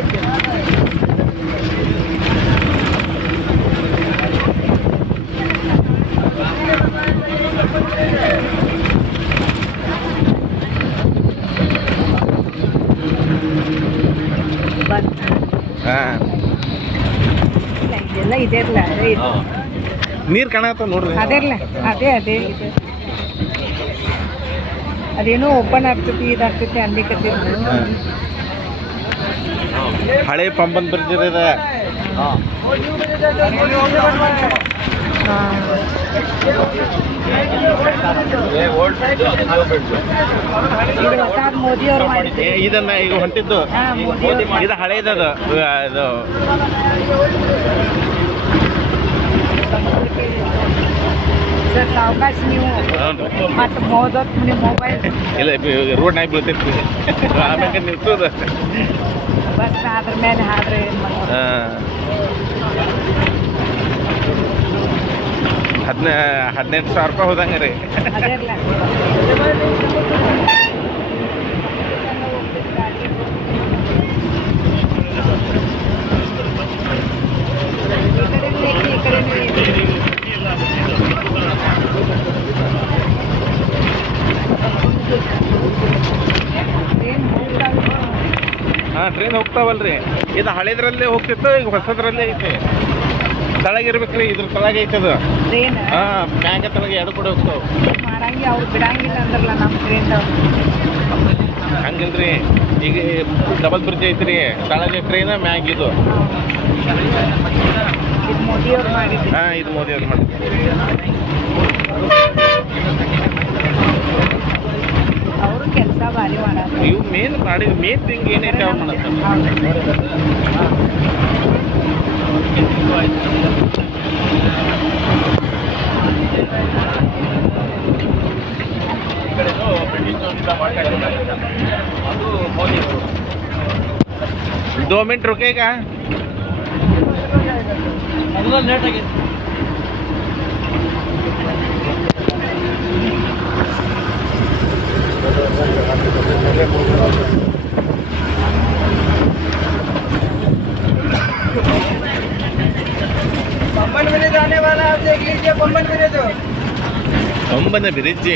ಐತಿ. ಹಾಂ ಇದೆಲ್ಲ ಇದೆಲ್ಲ ಅದೇ ಇದು. ನೀರು ಕಾಣತ್ತ ನೋಡ್ರಿ. ಅದೇಲ್ಲ ಅದೇ ಅದೇ ಇದೆ. ಅದೇನೋ ಓಪನ್ ಆಗ್ತೈತಿ ಇದಾಗ್ತೈತಿ ಅನ್ಲಿಕತ್ತಿದ್ರು. ಹಳೆ ಪಂಬನ್ ಬ್ರಿಡ್ಜ್ ಇದೆ. ಹೊಸ ಮೋದಿ ಅವ್ರು ಮಾಡಿದ್ರು. ಇದನ್ನ ಈಗ ಹೊಂಟಿದ್ದು ಇದು ಹಳೇದದು ಇದು. ಸರ್ ಸಾವಕಾಶ ನೀವು ಮತ್ತು ಮೋದತ್ ನಿಮ್ಮ ಮೊಬೈಲ್ ಇಲ್ಲ ರೋಡ್ನಾಗ ಬೀಳ್ತೈತಿ ಆಮ್ಯಾಗ ನಿಲ್ಸೋದು. ಬಸ್ ಅದ್ರ ಮೇಲೆ ಆದ್ರೆ ಏನು ಮಾಡೋದು. 18,000 ರೂಪಾಯಿ ಹೋದಂಗೆ ರೀ. ಅದೇಲ್ಲ ಈ ಕಡೆ ಹಾಂ ಟ್ರೈನ್ ಹೋಗ್ತಾವಲ್ರಿ. ಇದು ಹಳೇದ್ರಲ್ಲೇ ಹೋಗ್ತಿತ್ತು, ಈಗ ಹೊಸದ್ರಲ್ಲೇ ಐತಿ. ತಳಗಿರ್ಬೇಕ್ರಿ, ಇದ್ರ ತಳಗ ಐತದು. ಟ್ರೈನ್ ಹಾಂ ಮ್ಯಾಗ ತಳಗ ಎರಡು ಕಡೆ ಹೋಗ್ತಾವ. ಮಾಡಂಗಿ ಅವ್ರು ಬಿಡಂಗಿಲ್ಲ ಅಂದ್ರಲ್ಲ ನಮ್ಮ ಟ್ರೈನ್ದವ್ರು. ಹಂಗಿಲ್ರಿ, ಈಗ ಡಬಲ್ ಬ್ರಿಡ್ಜ್ ಐತ್ರಿ, ತಳಗ ಟ್ರೈನ್ ಮ್ಯಾಗ ಇದು. ಇದು ಮೋದಿಯವ್ರು ಮಾಡಿದ್ರು. ಹಾಂ ಇದು ಮೋದಿ ಅವ್ರು ಮಾಡಿದ್ರು. ಅವರು ಕೆಲಸ ಭಾರಿ ಮಾಡಾರ. ಇವು ಮೇನ್ ಥಿಂಗ್ ಏನೈತೆ ಅವ್ರು ಮಾಡತ್ತ. दो मिनट रुकेगा. लेट आगे पम्बन ब्रिज आने वाला है, आप देख लीजिए पम्बन ब्रिज। पंबन ब्रिज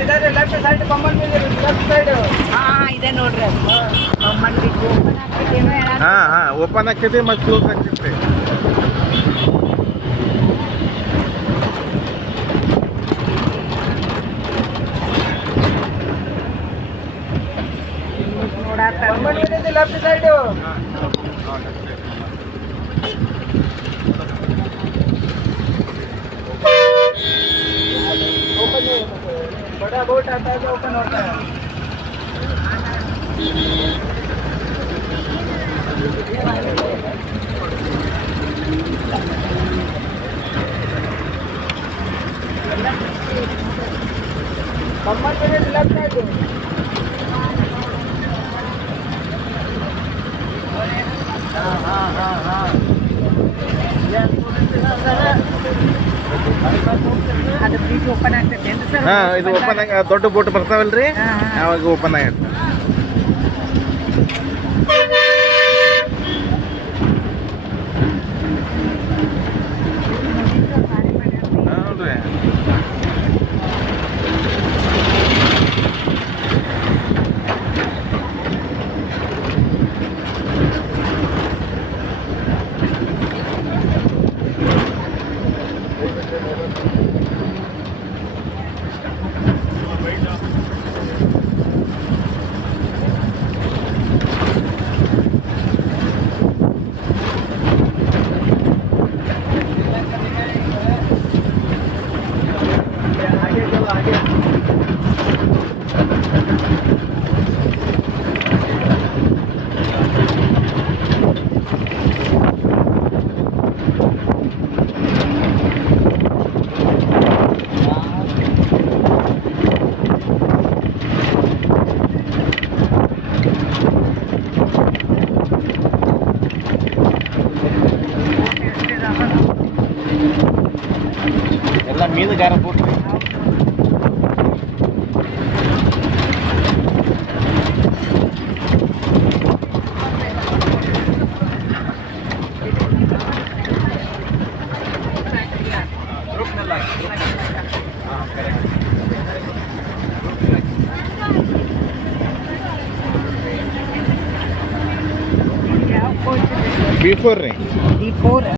इधर left side Pamban bridge, left side. ಹಾಂ ಇದೆ ನೋಡ್ರಿ ಮಂಡಿಗೆ ಓಪನ್ ಆಗ್ತೈತೇನೋ ಹೇಳ. ಹಾಂ ಹಾಂ ಓಪನ್ ಆಗ್ತೈತಿ ಮತ್ತು ಕ್ಲೋಸ್ ಆಗ್ತೈತಿ. ನೋಡಾಕ पम्बन ब्रिज लेफ्ट साइड। बड़ा बोट आता है जो ओपन होता है। Pamban bridge left side. ಅದು ಬ್ರಿಡ್ಜ್ ಓಪನ್ ಆಗ್ತೈತೆ ಏನು ಸರ್? ಹಾಂ ಇದು ಓಪನ್ ಆಗಿ ದೊಡ್ಡ ಬೋಟ್ ಬರ್ತಾವಲ್ರಿ, ಅವಾಗ ಓಪನ್ ಆಗತ್ತೆ. ಹೌದ್ರಿ. ಎಲ್ಲ ಮೀನುಗಾರ ಬೋಟ್ ರೀ. B4 ರೀ D4